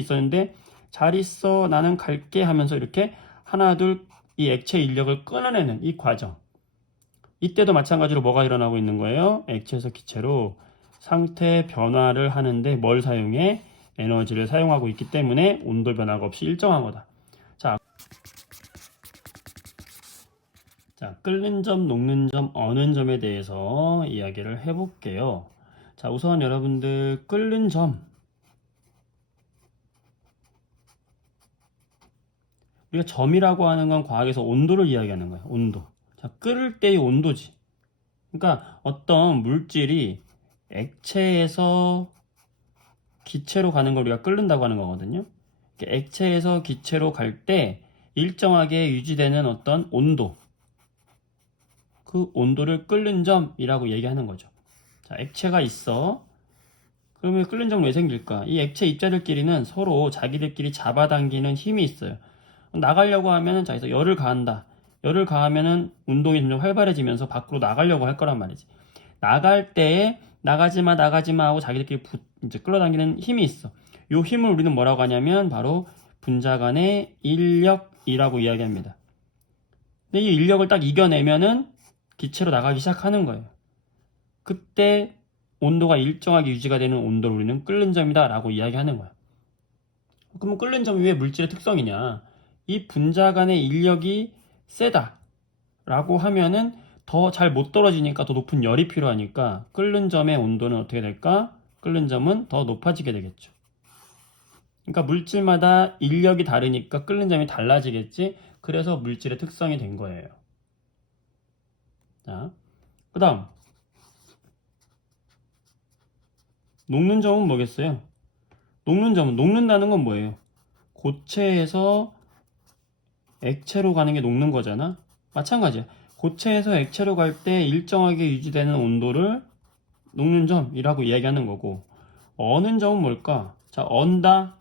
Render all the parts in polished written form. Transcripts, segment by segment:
있었는데 잘 있어 나는 갈게 하면서 이렇게 하나 둘 이 액체 인력을 끊어내는 이 과정, 이때도 마찬가지로 뭐가 일어나고 있는 거예요? 액체에서 기체로 상태 변화를 하는데 뭘 사용해? 에너지를 사용하고 있기 때문에 온도 변화가 없이 일정한 거다. 자, 끓는 점, 녹는 점, 어는 점에 대해서 이야기를 해볼게요. 자, 우선 여러분들 끓는 점, 우리가 점이라고 하는 건 과학에서 온도를 이야기하는 거예요. 온도. 자, 끓을 때의 온도지. 그러니까 어떤 물질이 액체에서 기체로 가는 걸 우리가 끓는다고 하는 거거든요. 액체에서 기체로 갈 때 일정하게 유지되는 어떤 온도, 그 온도를 끓는 점이라고 얘기하는 거죠. 자, 액체가 있어. 그러면 끓는 점 왜 생길까? 이 액체 입자들끼리는 서로 자기들끼리 잡아당기는 힘이 있어요. 나가려고 하면은 자, 그래서 열을 가한다. 열을 가하면은 운동이 점점 활발해지면서 밖으로 나가려고 할 거란 말이지. 나갈 때에 나가지 마 하고 자기들끼리 이제 끌어당기는 힘이 있어. 이 힘을 우리는 뭐라고 하냐면 바로 분자 간의 인력이라고 이야기합니다. 근데 이 인력을 딱 이겨내면은 기체로 나가기 시작하는 거예요. 그때 온도가 일정하게 유지가 되는 온도를 우리는 끓는 점이다 라고 이야기하는 거야. 그러면 끓는 점이 왜 물질의 특성이냐? 이 분자 간의 인력이 세다 라고 하면은 더 잘 못 떨어지니까 더 높은 열이 필요하니까 끓는 점의 온도는 어떻게 될까? 끓는 점은 더 높아지게 되겠죠. 그러니까 물질마다 인력이 다르니까 끓는 점이 달라지겠지. 그래서 물질의 특성이 된 거예요. 자, 그 다음 녹는 점은 뭐겠어요? 녹는다는 건 뭐예요? 고체에서 액체로 가는 게 녹는 거잖아. 마찬가지야. 고체에서 액체로 갈 때 일정하게 유지되는 온도를 녹는 점이라고 이야기하는 거고, 어는 점은 뭘까? 자, 언다.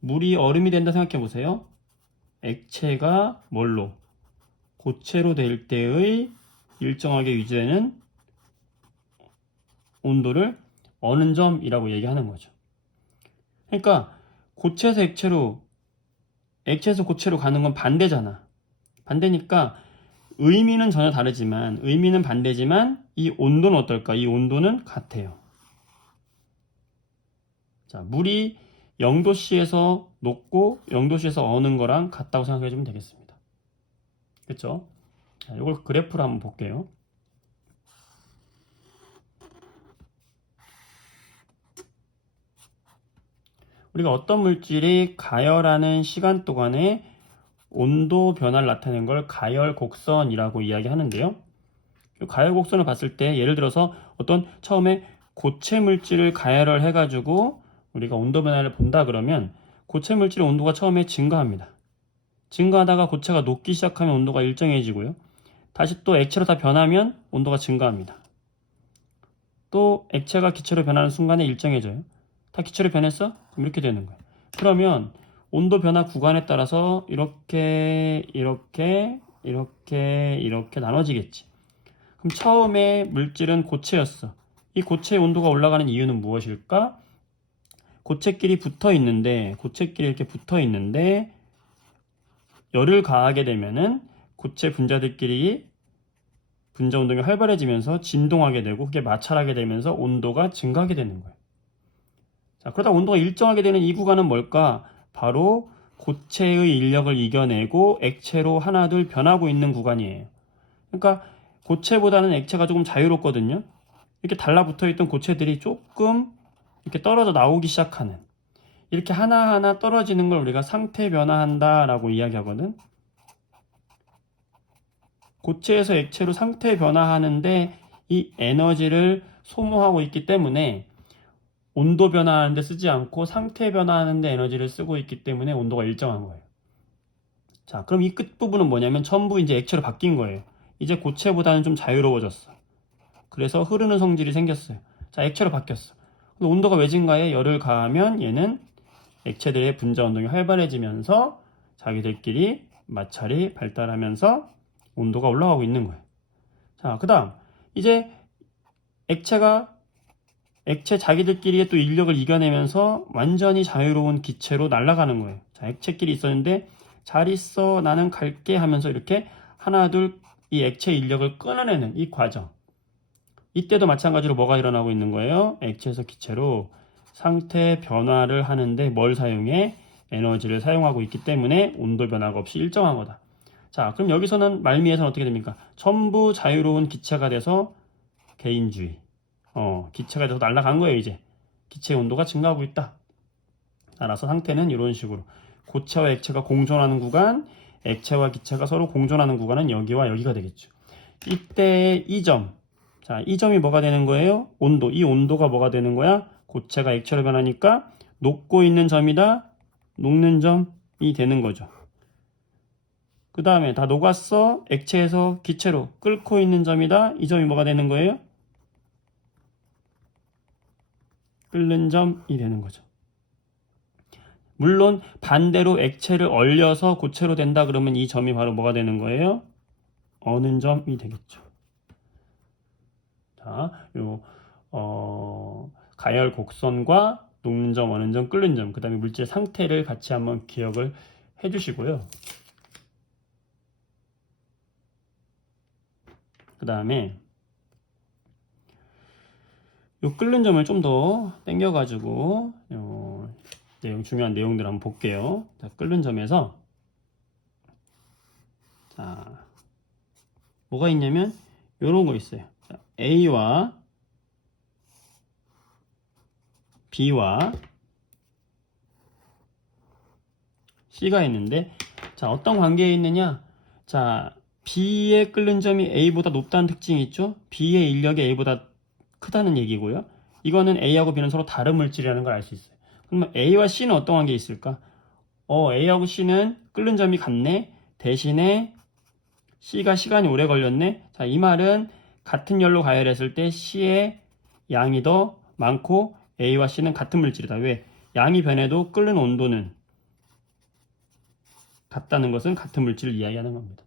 물이 얼음이 된다 생각해 보세요. 액체가 뭘로? 고체로 될 때의 일정하게 유지되는 온도를 어는 점이라고 얘기하는 거죠. 그러니까 고체에서 액체로, 액체에서 고체로 가는 건 반대잖아. 반대니까 의미는 전혀 다르지만, 의미는 반대지만 이 온도는 어떨까? 이 온도는 같아요. 자, 물이 0도씨에서 녹고 0도씨에서 어는 거랑 같다고 생각해 주면 되겠습니다. 그렇죠? 자, 이걸 그래프로 한번 볼게요. 우리가 어떤 물질이 가열하는 시간 동안에 온도 변화를 나타내는 걸 가열 곡선이라고 이야기하는데요. 가열 곡선을 봤을 때 예를 들어서 어떤 처음에 고체 물질을 가열을 해가지고 우리가 온도 변화를 본다 그러면 고체 물질의 온도가 처음에 증가합니다. 증가하다가 고체가 녹기 시작하면 온도가 일정해지고요. 다시 또 액체로 다 변하면 온도가 증가합니다. 또 액체가 기체로 변하는 순간에 일정해져요. 다 기체로 변했어? 그럼 이렇게 되는 거예요. 그러면 온도 변화 구간에 따라서 이렇게 나눠지겠지. 그럼 처음에 물질은 고체였어. 이 고체의 온도가 올라가는 이유는 무엇일까? 고체끼리 이렇게 붙어 있는데 열을 가하게 되면은 고체 분자들끼리 분자 운동이 활발해지면서 진동하게 되고 그게 마찰하게 되면서 온도가 증가하게 되는 거예요. 자, 그러다 온도가 일정하게 되는 이 구간은 뭘까? 바로 고체의 인력을 이겨내고 액체로 하나둘 변하고 있는 구간이에요. 그러니까 고체보다는 액체가 조금 자유롭거든요. 이렇게 달라붙어 있던 고체들이 조금 이렇게 떨어져 나오기 시작하는, 이렇게 하나하나 떨어지는 걸 우리가 상태 변화한다 라고 이야기하거든. 고체에서 액체로 상태 변화하는데 이 에너지를 소모하고 있기 때문에 온도 변화하는데 쓰지 않고 상태 변화하는데 에너지를 쓰고 있기 때문에 온도가 일정한 거예요. 자, 그럼 이 끝부분은 뭐냐면 전부 이제 액체로 바뀐 거예요. 이제 고체보다는 좀 자유로워졌어. 그래서 흐르는 성질이 생겼어요. 자, 액체로 바뀌었어. 근데 온도가 왜 증가해? 열을 가하면 얘는 액체들의 분자 운동이 활발해지면서 자기들끼리 마찰이 발달하면서 온도가 올라가고 있는 거예요. 자, 그 다음 이제 액체가 액체 자기들끼리의 또 인력을 이겨내면서 완전히 자유로운 기체로 날아가는 거예요. 자, 액체끼리 있었는데 잘 있어 나는 갈게 하면서 이렇게 하나 둘 이 액체 인력을 끊어내는 이 과정. 이때도 마찬가지로 뭐가 일어나고 있는 거예요? 액체에서 기체로 상태 변화를 하는데 뭘 사용해? 에너지를 사용하고 있기 때문에 온도 변화가 없이 일정한 거다. 자, 그럼 여기서는 말미에서는 어떻게 됩니까? 전부 자유로운 기체가 돼서 개인주의. 기체가 돼서 날아간 거예요, 이제. 기체의 온도가 증가하고 있다. 따라서 상태는 이런 식으로. 고체와 액체가 공존하는 구간, 액체와 기체가 서로 공존하는 구간은 여기와 여기가 되겠죠. 이때 이 점. 자, 이 점이 뭐가 되는 거예요? 온도. 이 온도가 뭐가 되는 거야? 고체가 액체로 변하니까 녹고 있는 점이다. 녹는 점이 되는 거죠. 그 다음에 다 녹았어. 액체에서 기체로 끓고 있는 점이다. 이 점이 뭐가 되는 거예요? 끓는 점이 되는 거죠. 물론 반대로 액체를 얼려서 고체로 된다 그러면 이 점이 바로 뭐가 되는 거예요? 어는 점이 되겠죠. 자, 가열 곡선과 녹는 점, 어는 점, 끓는 점, 그 다음에 물질 상태를 같이 한번 기억을 해주시고요. 그 다음에 요 끓는 점을 좀 더 당겨가지고 중요한 내용들 한번 볼게요. 자, 끓는 점에서 자, 뭐가 있냐면 요런 거 있어요. 자, A와 B와 C가 있는데 자, 어떤 관계에 있느냐? 자, B의 끓는 점이 A보다 높다는 특징이 있죠? B의 인력이 A보다 크다는 얘기고요. 이거는 A하고 B는 서로 다른 물질이라는 걸 알 수 있어요. 그러면 A와 C는 어떤 관계에 있을까? A하고 C는 끓는 점이 같네. 대신에 C가 시간이 오래 걸렸네. 자, 이 말은 같은 열로 가열했을 때 C의 양이 더 많고 A와 C는 같은 물질이다. 왜? 양이 변해도 끓는 온도는 같다는 것은 같은 물질을 이야기하는 겁니다.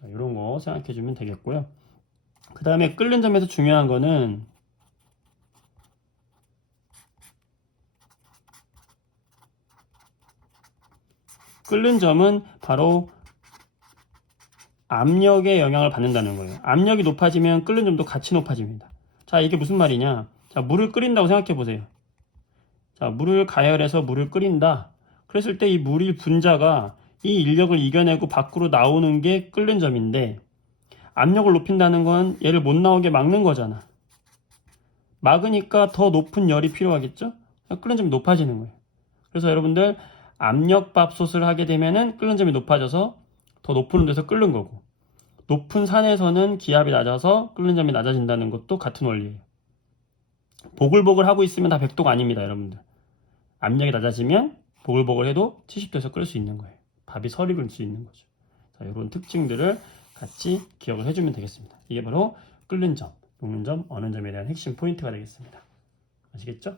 자, 이런 거 생각해 주면 되겠고요. 그 다음에 끓는 점에서 중요한 거는 끓는 점은 바로 압력의 영향을 받는다는 거예요. 압력이 높아지면 끓는 점도 같이 높아집니다. 자, 이게 무슨 말이냐? 자, 물을 끓인다고 생각해 보세요. 자, 물을 가열해서 물을 끓인다. 그랬을 때 이 물의 분자가 이 인력을 이겨내고 밖으로 나오는 게 끓는 점인데 압력을 높인다는 건 얘를 못 나오게 막는 거잖아. 막으니까 더 높은 열이 필요하겠죠? 끓는 점이 높아지는 거예요. 그래서 여러분들 압력밥솥을 하게 되면은 끓는 점이 높아져서 더 높은 데서 끓는 거고 높은 산에서는 기압이 낮아서 끓는 점이 낮아진다는 것도 같은 원리예요. 보글보글 하고 있으면 다 100도가 아닙니다, 여러분들. 압력이 낮아지면 보글보글 해도 70도에서 끓을 수 있는 거예요. 밥이 설익을 수 있는 거죠. 자, 이런 특징들을 같이 기억을 해주면 되겠습니다. 이게 바로 끓는 점, 녹는 점, 어는 점에 대한 핵심 포인트가 되겠습니다. 아시겠죠?